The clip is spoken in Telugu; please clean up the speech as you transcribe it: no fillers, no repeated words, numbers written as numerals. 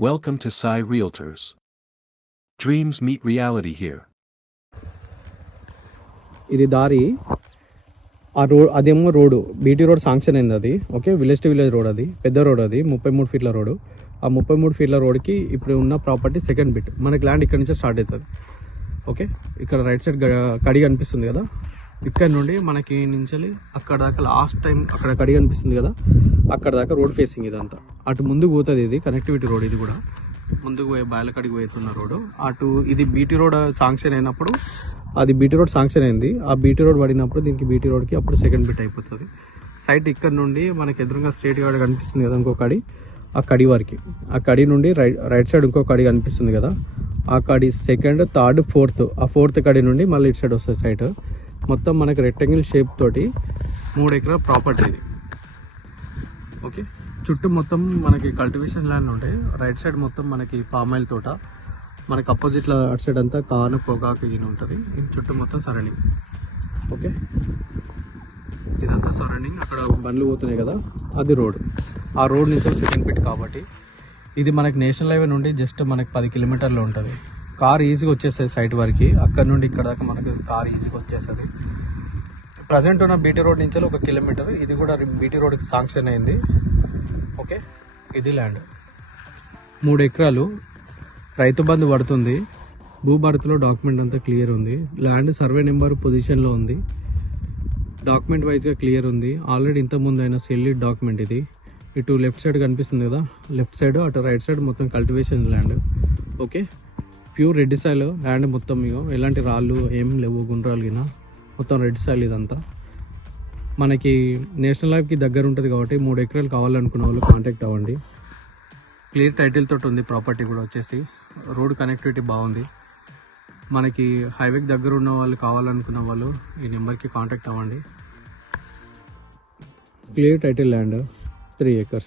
Welcome to Sai Realtors. Dreams meet reality here. ఇది దారి ఆ రోడ్ అదేమో రోడ్ బీటీ రోడ్ శాంక్షన్ అయింది అది okay village to village road అది పెద్ద రోడ్ అది 33 ఫీట్ల రోడ్ ఆ 33 ఫీట్ల రోడ్కి ఇప్పుడు ఉన్న ప్రాపర్టీ సెకండ్ బిట్ మనకి ల్యాండ్ ఇక్కడ నుంచి స్టార్ట్ అవుతుంది ఓకే ఇక్కడ రైట్ సైడ్ కడి కనిపిస్తుంది కదా ఇక్కడ నుండి మనకి నుంచి అక్కడ దాకా లాస్ట్ టైం అక్కడ కడి కనిపిస్తుంది కదా అక్కడ దాకా రోడ్ ఫేసింగ్ ఇదంతా అటు ముందుకు పోతుంది ఇది కనెక్టివిటీ రోడ్ ఇది కూడా ముందుకు పోయే బాయలకడికి పోతున్న రోడ్ అటు ఇది బీటీ రోడ్ శాంక్షన్ అయినప్పుడు అది బీటీ రోడ్ శాంక్షన్ అయింది ఆ బీటీ రోడ్ పడినప్పుడు దీనికి బీటీ రోడ్కి అప్పుడు సెకండ్ బిట్ అయిపోతుంది సైట్ ఇక్కడ నుండి మనకి ఎదురుగా స్ట్రేట్ గార్డ్ కనిపిస్తుంది కదా ఇంకో కడి ఆ కడి వరకు ఆ కడి నుండి రైట్ సైడ్ ఇంకో కడి కనిపిస్తుంది కదా ఆ కడి సెకండ్ థర్డ్ ఫోర్త్ ఆ ఫోర్త్ కడి నుండి మళ్ళీ ఇటు సైడ్ వస్తుంది సైట్ మొత్తం మనకి రెక్టాంగిల్ షేప్ తోటి 3 ఎకరాల ప్రాపర్టీ ఇది ఓకే చుట్టూ మొత్తం మనకి కల్టివేషన్ ల్యాండ్ ఉంటాయి రైట్ సైడ్ మొత్తం మనకి పామాయిల్ తోట మనకి అపోజిట్లో అటు సైడ్ అంతా కాను పొగాకు ఇది ఉంటుంది ఇది చుట్టూ మొత్తం సరౌండింగ్ ఓకే ఇదంతా సరౌండింగ్ అక్కడ బండ్లు పోతున్నాయి కదా అది రోడ్ ఆ రోడ్ నుంచి సెకండ్ బిట్ కాబట్టి ఇది మనకి నేషనల్ హైవే నుండి జస్ట్ మనకి 10 కిలోమీటర్లు ఉంటుంది కార్ ఈజీగా వచ్చేస్తుంది సైట్ వరకు అక్కడ నుండి ఇక్కడ దాకా మనకి కార్ ఈజీగా వచ్చేస్తుంది ప్రజెంట్ ఉన్న బీటీ రోడ్ నుంచి 1 కిలోమీటర్ ఇది కూడా బీటీ రోడ్కి శాంక్షన్ అయింది ఓకే ఇది ల్యాండ్ 3 ఎకరాలు రైతు బంధు పడుతుంది భూభారత్లో డాక్యుమెంట్ అంతా క్లియర్ ఉంది ల్యాండ్ సర్వే నెంబర్ పొజిషన్లో ఉంది డాక్యుమెంట్ వైజ్గా క్లియర్ ఉంది ఆల్రెడీ ఇంతకుముందు అయిన సెల్లిడ్ డాక్యుమెంట్ ఇది ఇటు లెఫ్ట్ సైడ్ కనిపిస్తుంది కదా లెఫ్ట్ సైడ్ అటు రైట్ సైడ్ మొత్తం cultivation land okay pure red soil land మొత్తం ఇగో ఎలాంటి రాళ్ళు ఏం లేవు గుండ్రాలు గిన మొత్తం రెడ్ సాయిల్ ఇదంతా మనకి నేషనల్ హైవేకి దగ్గర ఉంటుంది కాబట్టి 3 ఎకరాలు కావాలనుకున్న వాళ్ళు కాంటాక్ట్ అవ్వండి క్లియర్ టైటిల్ తోటి ఉంది ప్రాపర్టీ కూడా వచ్చేసి రోడ్ కనెక్టివిటీ బాగుంది మనకి హైవేకి దగ్గర ఉన్న వాళ్ళు కావాలనుకున్న వాళ్ళు ఈ నెంబర్కి కాంటాక్ట్ అవ్వండి క్లియర్ టైటిల్ ల్యాండ్ 3 acres